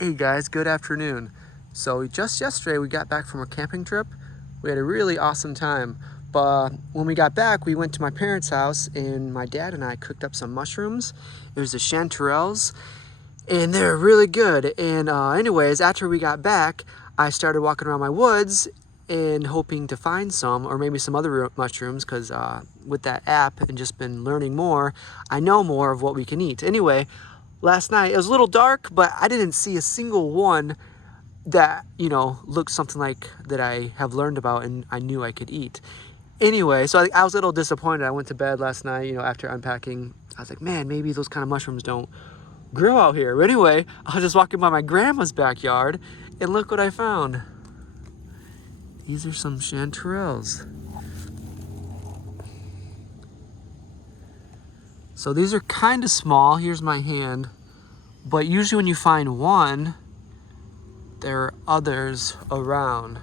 Hey guys, good afternoon. So just yesterday we got back from a camping trip. We had a really awesome time. But when we got back, we went to my parents' house and my dad and I cooked up some mushrooms. It was the chanterelles and they're really good. And anyways, after we got back, I started walking around my woods and hoping to find some or maybe some other mushrooms because with that app and just been learning more, I know more of what we can eat. Anyway, last night, it was a little dark, but I didn't see a single one that, looked something like that I have learned about and I knew I could eat. Anyway, so I was a little disappointed. I went to bed last night, after unpacking. I was like, man, maybe those kind of mushrooms don't grow out here. But anyway, I was just walking by my grandma's backyard and look what I found. These are some chanterelles. So these are kind of small. Here's my hand. But usually when you find one, there are others around.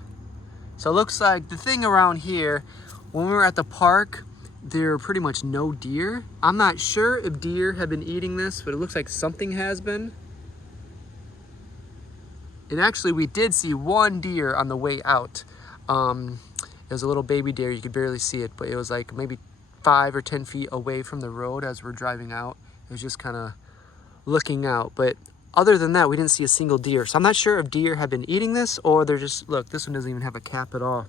So it looks like the thing around here, when we were at the park, there are pretty much no deer. I'm not sure if deer have been eating this, but it looks like something has been. And actually we did see one deer on the way out. It was a little baby deer, you could barely see it, but it was like maybe 5 or 10 feet away from the road as we're driving out. It was just kind of looking out, but other than that, we didn't see a single deer. So I'm not sure if deer have been eating this or they're just, look, this one doesn't even have a cap at all.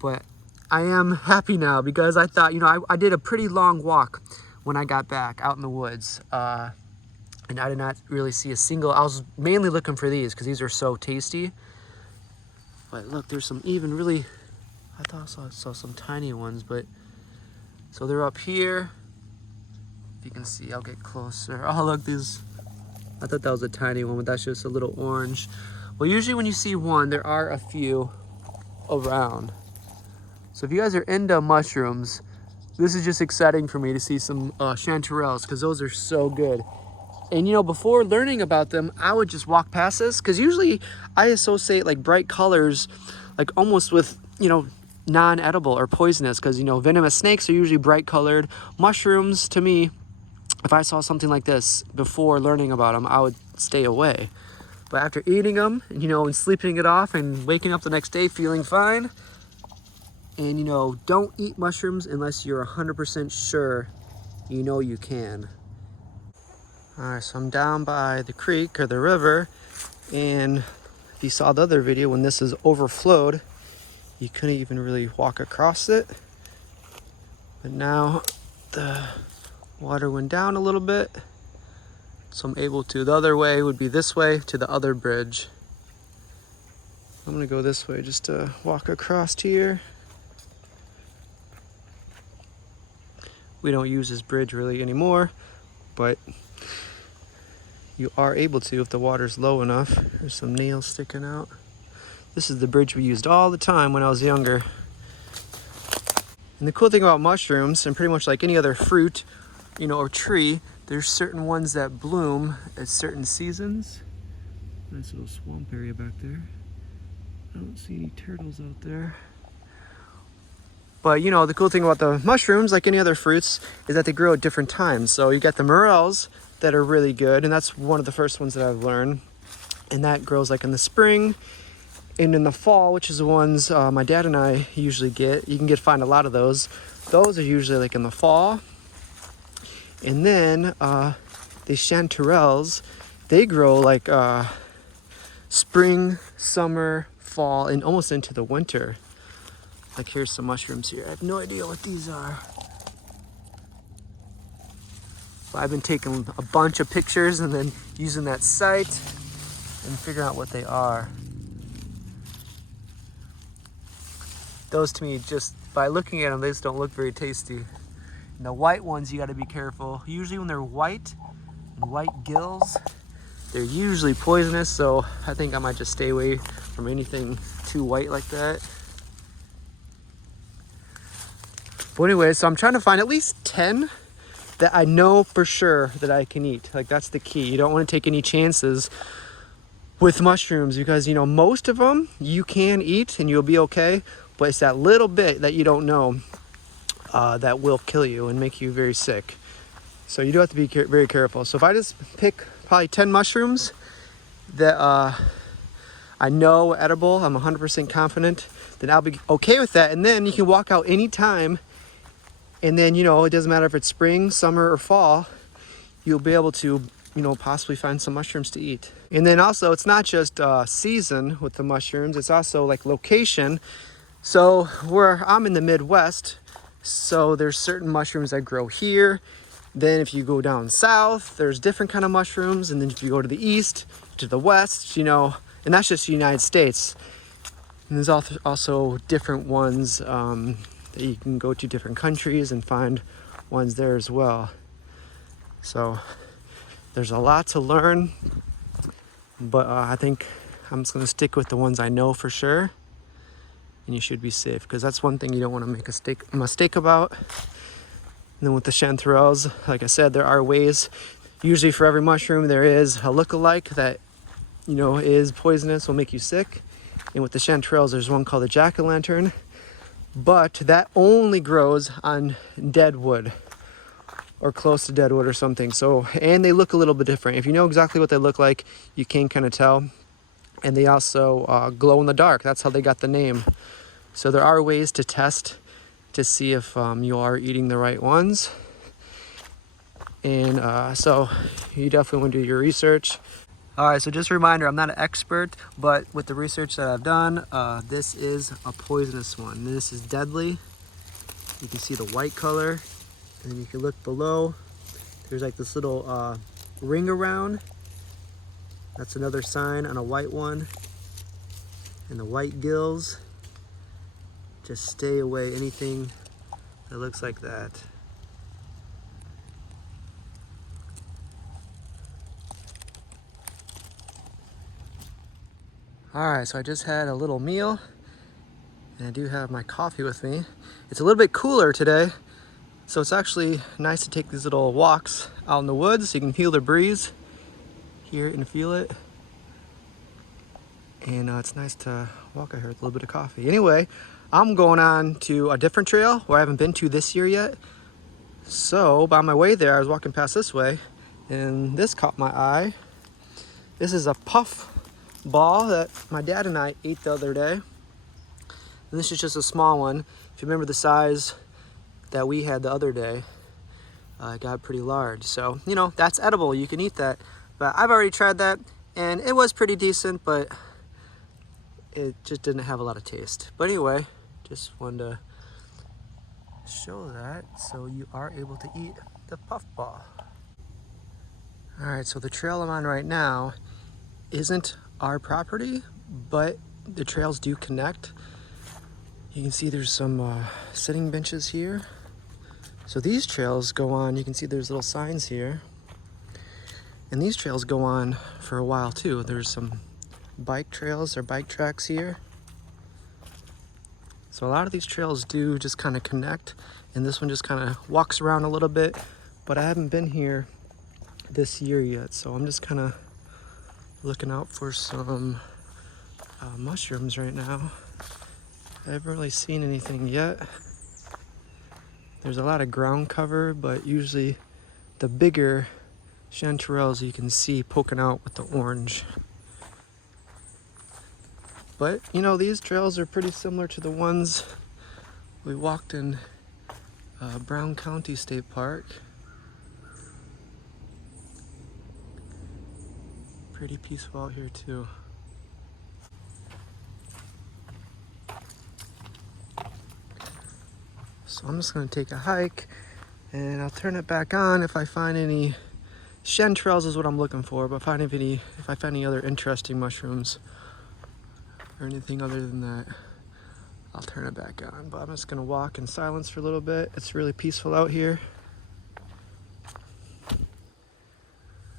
But I am happy now because I thought, I did a pretty long walk when I got back out in the woods. And I did not really see a single, I was mainly looking for these because these are so tasty. But look, there's some even really, I thought I saw some tiny ones, but so they're up here. If you can see, I'll get closer. Oh, look, these, I thought that was a tiny one, but that's just a little orange. Well, usually when you see one, there are a few around. So if you guys are into mushrooms, this is just exciting for me to see some chanterelles because those are so good. And before learning about them, I would just walk past this because usually I associate like bright colors, like almost with, non-edible or poisonous because, venomous snakes are usually bright colored. Mushrooms, to me, if I saw something like this before learning about them, I would stay away. But after eating them, and sleeping it off and waking up the next day feeling fine, and, don't eat mushrooms unless you're 100% sure you can. All right, so I'm down by the creek or the river, and if you saw the other video, when this is overflowed, you couldn't even really walk across it. But now the water went down a little bit, so I'm able to. The other way would be this way to the other bridge. I'm gonna go this way just to walk across here. We don't use this bridge really anymore, but you are able to if the water's low enough. There's some nails sticking out. This is the bridge we used all the time when I was younger. And the cool thing about mushrooms, and pretty much like any other fruit, or tree, there's certain ones that bloom at certain seasons. Nice little swamp area back there. I don't see any turtles out there. But the cool thing about the mushrooms, like any other fruits, is that they grow at different times. So you got the morels that are really good, and that's one of the first ones that I've learned. And that grows like in the spring and in the fall, which is the ones my dad and I usually get. You can find a lot of those. Those are usually like in the fall. And then the chanterelles, they grow like spring, summer, fall, and almost into the winter. Like here's some mushrooms here. I have no idea what these are. But I've been taking a bunch of pictures and then using that site and figuring out what they are. Those to me, just by looking at them, they just don't look very tasty. And the white ones, you gotta be careful. Usually when they're white and white gills, they're usually poisonous, so I think I might just stay away from anything too white like that. But anyway, so I'm trying to find at least 10 that I know for sure that I can eat. Like that's the key. You don't want to take any chances with mushrooms because, most of them you can eat and you'll be okay. But it's that little bit that you don't know that will kill you and make you very sick. So you do have to be very careful. So if I just pick probably 10 mushrooms that I know edible, I'm 100% confident, then I'll be okay with that. And then you can walk out anytime. And then, you know, it doesn't matter if it's spring, summer, or fall, you'll be able to, you know, possibly find some mushrooms to eat. And then also, it's not just season with the mushrooms, it's also like location. So where I'm in the Midwest, so there's certain mushrooms that grow here. Then if you go down south, there's different kind of mushrooms. And then if you go to the east, to the west, you know, and that's just the United States. And there's also different ones that you can go to different countries and find ones there as well. So there's a lot to learn, but I think I'm just gonna stick with the ones I know for sure, and you should be safe, because that's one thing you don't want to make a mistake about. And then with the chanterelles, like I said, there are ways. Usually for every mushroom there is a look-alike that, you know, is poisonous, will make you sick. And with the chanterelles, there's one called the jack-o'-lantern, but that only grows on dead wood or close to dead wood or something. So, and they look a little bit different. If you know exactly what they look like, you can kind of tell. And they also glow in the dark. That's how they got the name. So there are ways to test to see if you are eating the right ones. And so you definitely want to do your research. All right, so just a reminder, I'm not an expert, but with the research that I've done, this is a poisonous one. This is deadly. You can see the white color, and then you can look below. There's like this little ring around. That's another sign on a white one. And the white gills. Just stay away anything that looks like that. All right, so I just had a little meal, and I do have my coffee with me. It's a little bit cooler today, so it's actually nice to take these little walks out in the woods so you can feel the breeze, hear it and feel it. And it's nice to walk out here with a little bit of coffee. Anyway, I'm going on to a different trail where I haven't been to this year yet. So by my way there, I was walking past this way, and this caught my eye. This is a puff ball that my dad and I ate the other day. And this is just a small one. If you remember the size that we had the other day, it got pretty large. So, you know, that's edible. You can eat that. But I've already tried that, and it was pretty decent, but it just didn't have a lot of taste. But anyway, just wanted to show that so you are able to eat the puffball. All right, so the trail I'm on right now isn't our property, but the trails do connect. You can see there's some sitting benches here. So these trails go on, you can see there's little signs here. And these trails go on for a while too. There's some bike trails or bike tracks here. So a lot of these trails do just kind of connect, and this one just kind of walks around a little bit, but I haven't been here this year yet, so I'm just kind of looking out for some mushrooms right now. I haven't really seen anything yet. There's a lot of ground cover, but usually the bigger chanterelles you can see poking out with the orange. But, you know, these trails are pretty similar to the ones we walked in Brown County State Park. Pretty peaceful out here too. So I'm just gonna take a hike, and I'll turn it back on if I find any chanterelles is what I'm looking for, but if I find any other interesting mushrooms or anything other than that, I'll turn it back on. But I'm just gonna walk in silence for a little bit. It's really peaceful out here.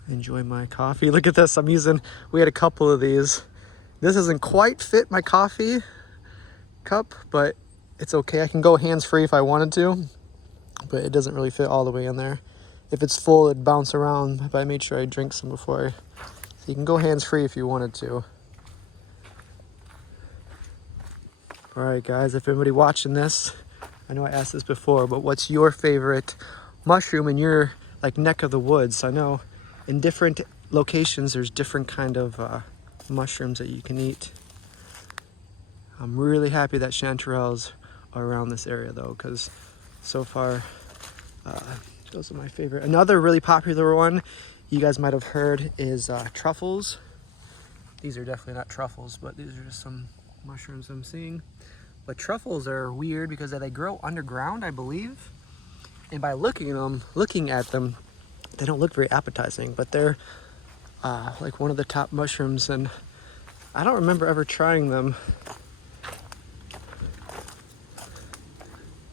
Enjoy my coffee. Look at this, we had a couple of these. This doesn't quite fit my coffee cup, but it's okay. I can go hands-free if I wanted to, but it doesn't really fit all the way in there. If it's full, it'd bounce around, but I made sure I drink some before. So you can go hands-free if you wanted to. All right, guys, if anybody watching this, I know I asked this before, but what's your favorite mushroom in your like neck of the woods. I know in different locations there's different kind of mushrooms that you can eat. I'm really happy that chanterelles are around this area though, because so far those are my favorite. Another really popular one you guys might have heard is truffles. These are definitely not truffles, but these are just some mushrooms I'm seeing. But truffles are weird because they grow underground, I believe. And by looking at them, they don't look very appetizing, but they're like one of the top mushrooms, and I don't remember ever trying them.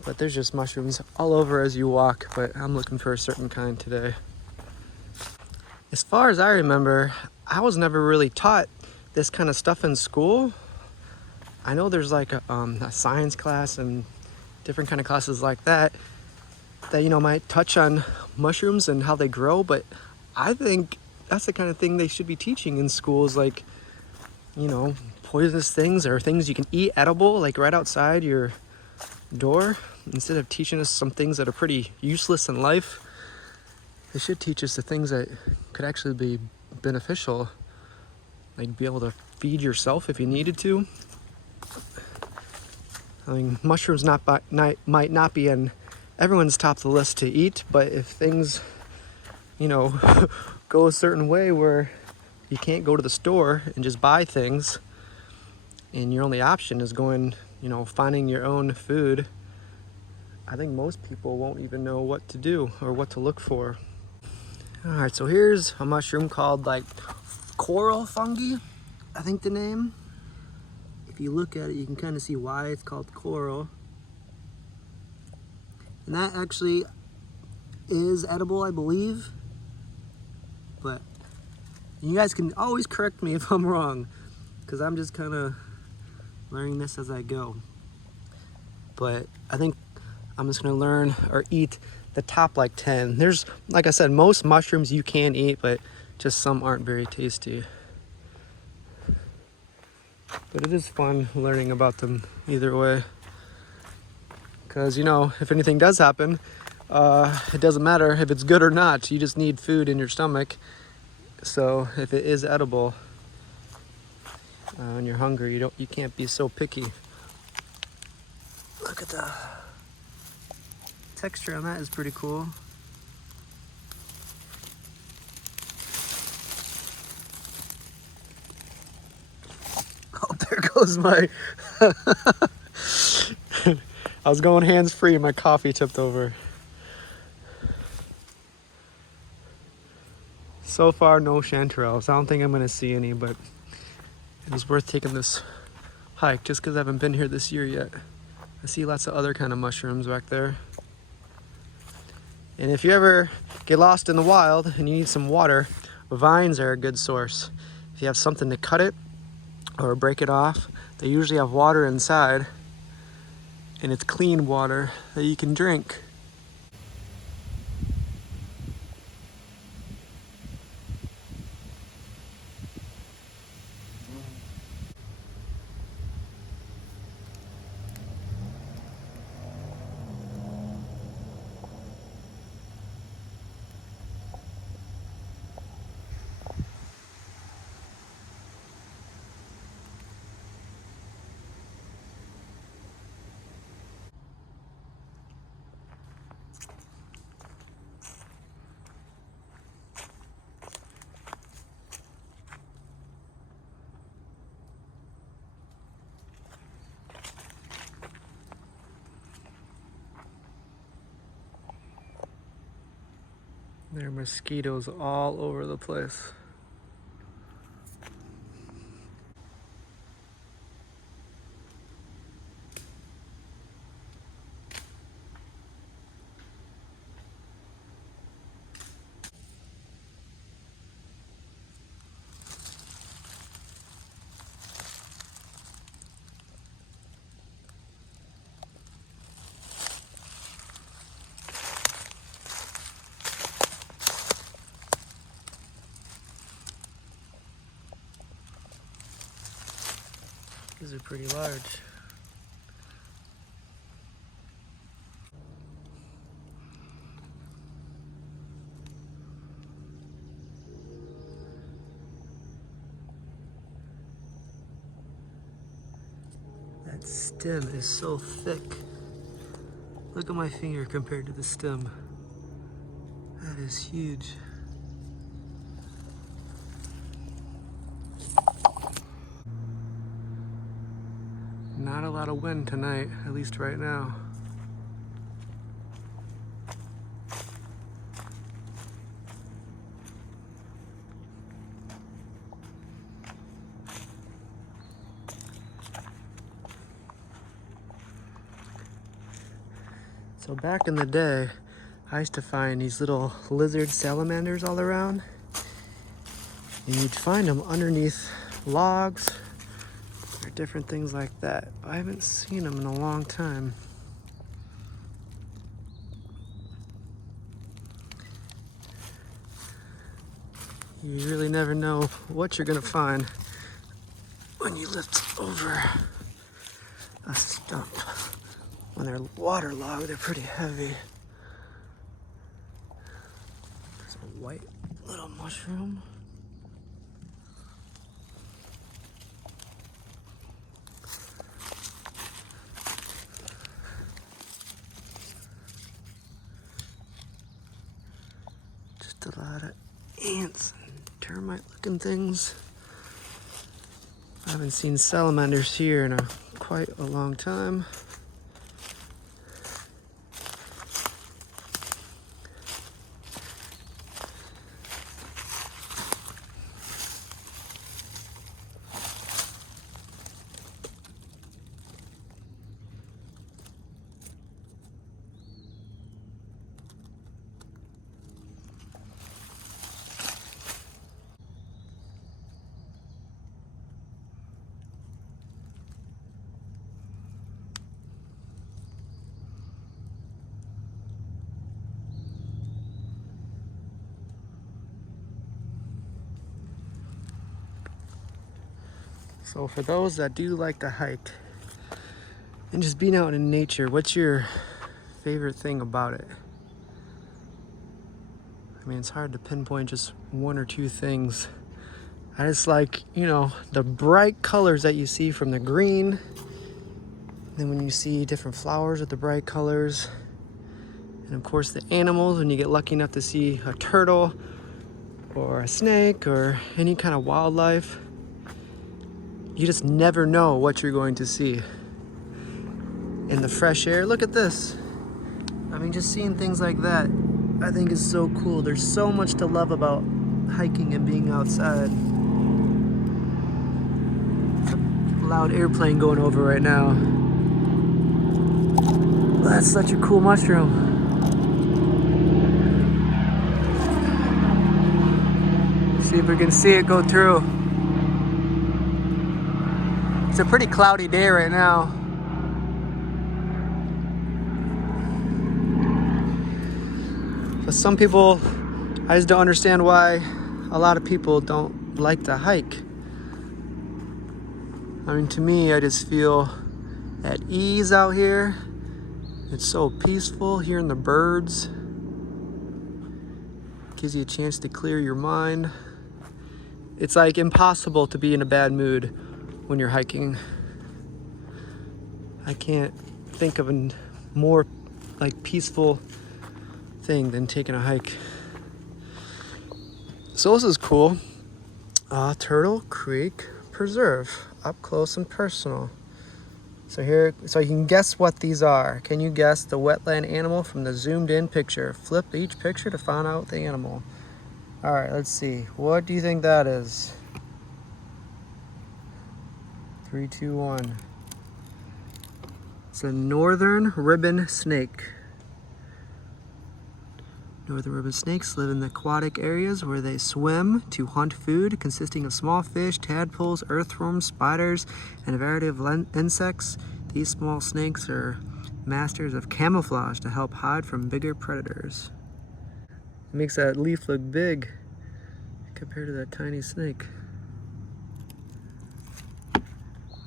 But there's just mushrooms all over as you walk, but I'm looking for a certain kind today. As far as I remember, I was never really taught this kind of stuff in school. I know there's like a science class and different kind of classes like that, you know, might touch on mushrooms and how they grow, but I think that's the kind of thing they should be teaching in schools, like, you know, poisonous things or things you can eat edible, like right outside your door. Instead of teaching us some things that are pretty useless in life, they should teach us the things that could actually be beneficial, like be able to feed yourself if you needed to. I mean, mushrooms might not be in everyone's top of the list to eat, but if things, you know, go a certain way where you can't go to the store and just buy things, and your only option is going, you know, finding your own food, I think most people won't even know what to do or what to look for. All right, so here's a mushroom called like coral fungi, I think the name. If you look at it, you can kind of see why it's called coral. And that actually is edible, I believe. But you guys can always correct me if I'm wrong, because I'm just kind of learning this as I go. But I think I'm just going to learn or eat the top like 10. There's, like I said, most mushrooms you can eat, but just some aren't very tasty. But it is fun learning about them either way. Because, you know, if anything does happen, it doesn't matter if it's good or not. You just need food in your stomach. So if it is edible and you're hungry, you can't be so picky. Look at the texture on that, is pretty cool. Oh, there goes my I was going hands-free and my coffee tipped over. So far, no chanterelles. I don't think I'm gonna see any, but it was worth taking this hike just because I haven't been here this year yet. I see lots of other kind of mushrooms back there. And if you ever get lost in the wild and you need some water, vines are a good source. If you have something to cut it or break it off, they usually have water inside, and it's clean water that you can drink. There are mosquitoes all over the place. These are pretty large. That stem is so thick. Look at my finger compared to the stem. That is huge. Not a lot of wind tonight, at least right now. So back in the day, I used to find these little lizard salamanders all around. And you'd find them underneath logs or different things like that. I haven't seen them in a long time. You really never know what you're gonna find when you lift over a stump. When they're waterlogged, they're pretty heavy. There's a white little mushroom. Just a lot of ants and termite looking things. I haven't seen salamanders here in quite a long time. So for those that do like to hike and just being out in nature, what's your favorite thing about it? I mean, it's hard to pinpoint just one or two things. I just like, you know, the bright colors that you see from the green. Then when you see different flowers with the bright colors. And of course the animals, when you get lucky enough to see a turtle or a snake or any kind of wildlife. You just never know what you're going to see. In the fresh air, look at this. I mean, just seeing things like that, I think is so cool. There's so much to love about hiking and being outside. It's a loud airplane going over right now. That's such a cool mushroom. See if we can see it go through. It's a pretty cloudy day right now. But some people, I just don't understand why a lot of people don't like to hike. I mean, to me, I just feel at ease out here. It's so peaceful, hearing the birds. Gives you a chance to clear your mind. It's like impossible to be in a bad mood when you're hiking. I can't think of a more like peaceful thing than taking a hike. So this is cool. Turtle Creek Preserve, up close and personal. So you can guess what these are. Can you guess the wetland animal from the zoomed in picture? Flip each picture to find out the animal. All right, let's see. What do you think that is? 3, 2, 1. It's a northern ribbon snake. Northern ribbon snakes live in the aquatic areas where they swim to hunt food, consisting of small fish, tadpoles, earthworms, spiders, and a variety of insects. These small snakes are masters of camouflage to help hide from bigger predators. It makes that leaf look big compared to that tiny snake.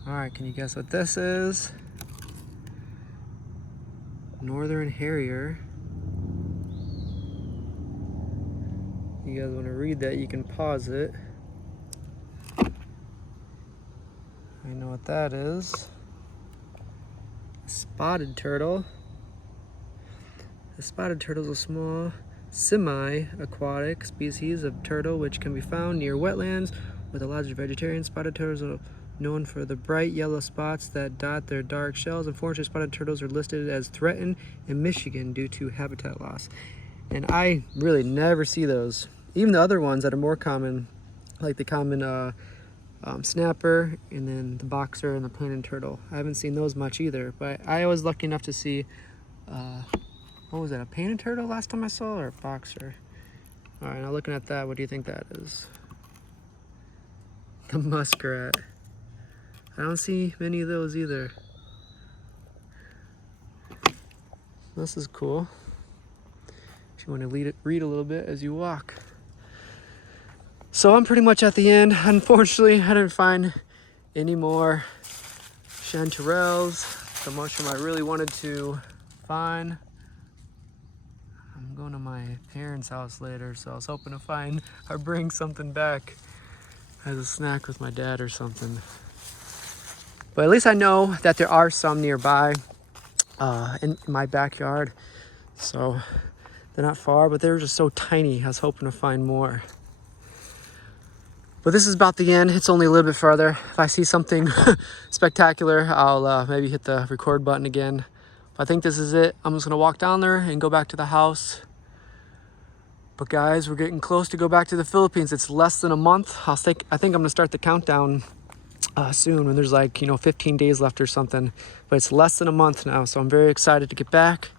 All right, can you guess what this is? Northern harrier. You guys want to read that, you can pause it. I know what that is. Spotted turtle. The spotted turtle is a small semi-aquatic species of turtle which can be found near wetlands with a large vegetarian. Spotted turtles are known for the bright yellow spots that dot their dark shells. Unfortunately, spotted turtles are listed as threatened in Michigan due to habitat loss. And I really never see those. Even the other ones that are more common, like the common snapper and then the boxer and the painted turtle. I haven't seen those much either, but I was lucky enough to see, what was that, a painted turtle last time I saw, or a boxer? All right, now looking at that, what do you think that is? The muskrat. I don't see many of those either. This is cool. If you want to read a little bit as you walk. So I'm pretty much at the end. Unfortunately, I didn't find any more chanterelles, the mushroom I really wanted to find. I'm going to my parents' house later, so I was hoping to find or bring something back as a snack with my dad or something. But at least I know that there are some nearby in my backyard. So they're not far, but they're just so tiny. I was hoping to find more. But this is about the end. It's only a little bit further. If I see something spectacular, I'll maybe hit the record button again. But I think this is it. I'm just gonna walk down there and go back to the house. But guys, we're getting close to go back to the Philippines. It's less than a month. I think I'm gonna start the countdown soon when there's like, 15 days left or something. But it's less than a month now, so I'm very excited to get back.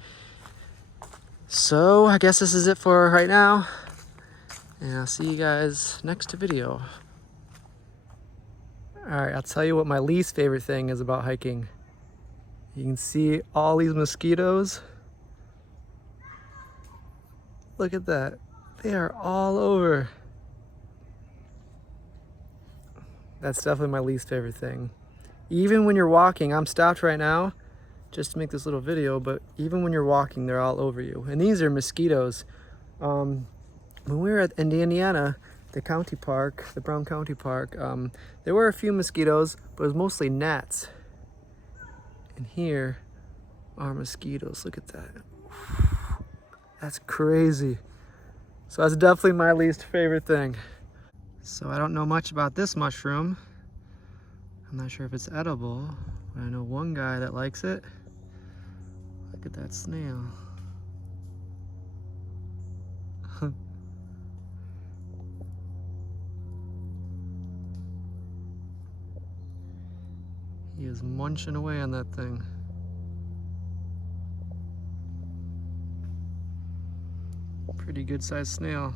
So I guess this is it for right now. And I'll see you guys next video. All right, I'll tell you what my least favorite thing is about hiking. You can see all these mosquitoes. Look at that. They are all over. That's definitely my least favorite thing. Even when you're walking, I'm stopped right now just to make this little video, but even when you're walking, they're all over you. And these are mosquitoes. When we were in Indiana, the county park, the Brown County Park, there were a few mosquitoes, but it was mostly gnats. And here are mosquitoes. Look at that. That's crazy. So that's definitely my least favorite thing. So I don't know much about this mushroom. I'm not sure if it's edible, but I know one guy that likes it. Look at that snail. He is munching away on that thing. Pretty good sized snail.